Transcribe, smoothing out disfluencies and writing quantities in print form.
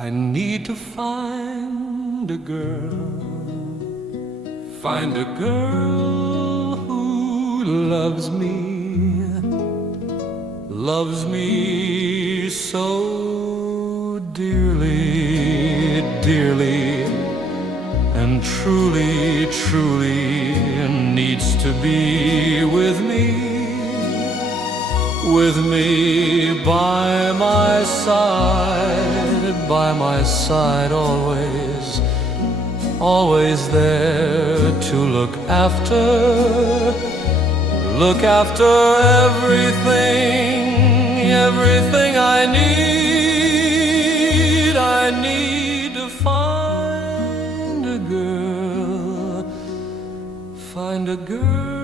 I need to find a girl who loves me so dearly, dearly, and truly, truly needs to be with me by my side always, always there to look after everything I need. I need to find a girl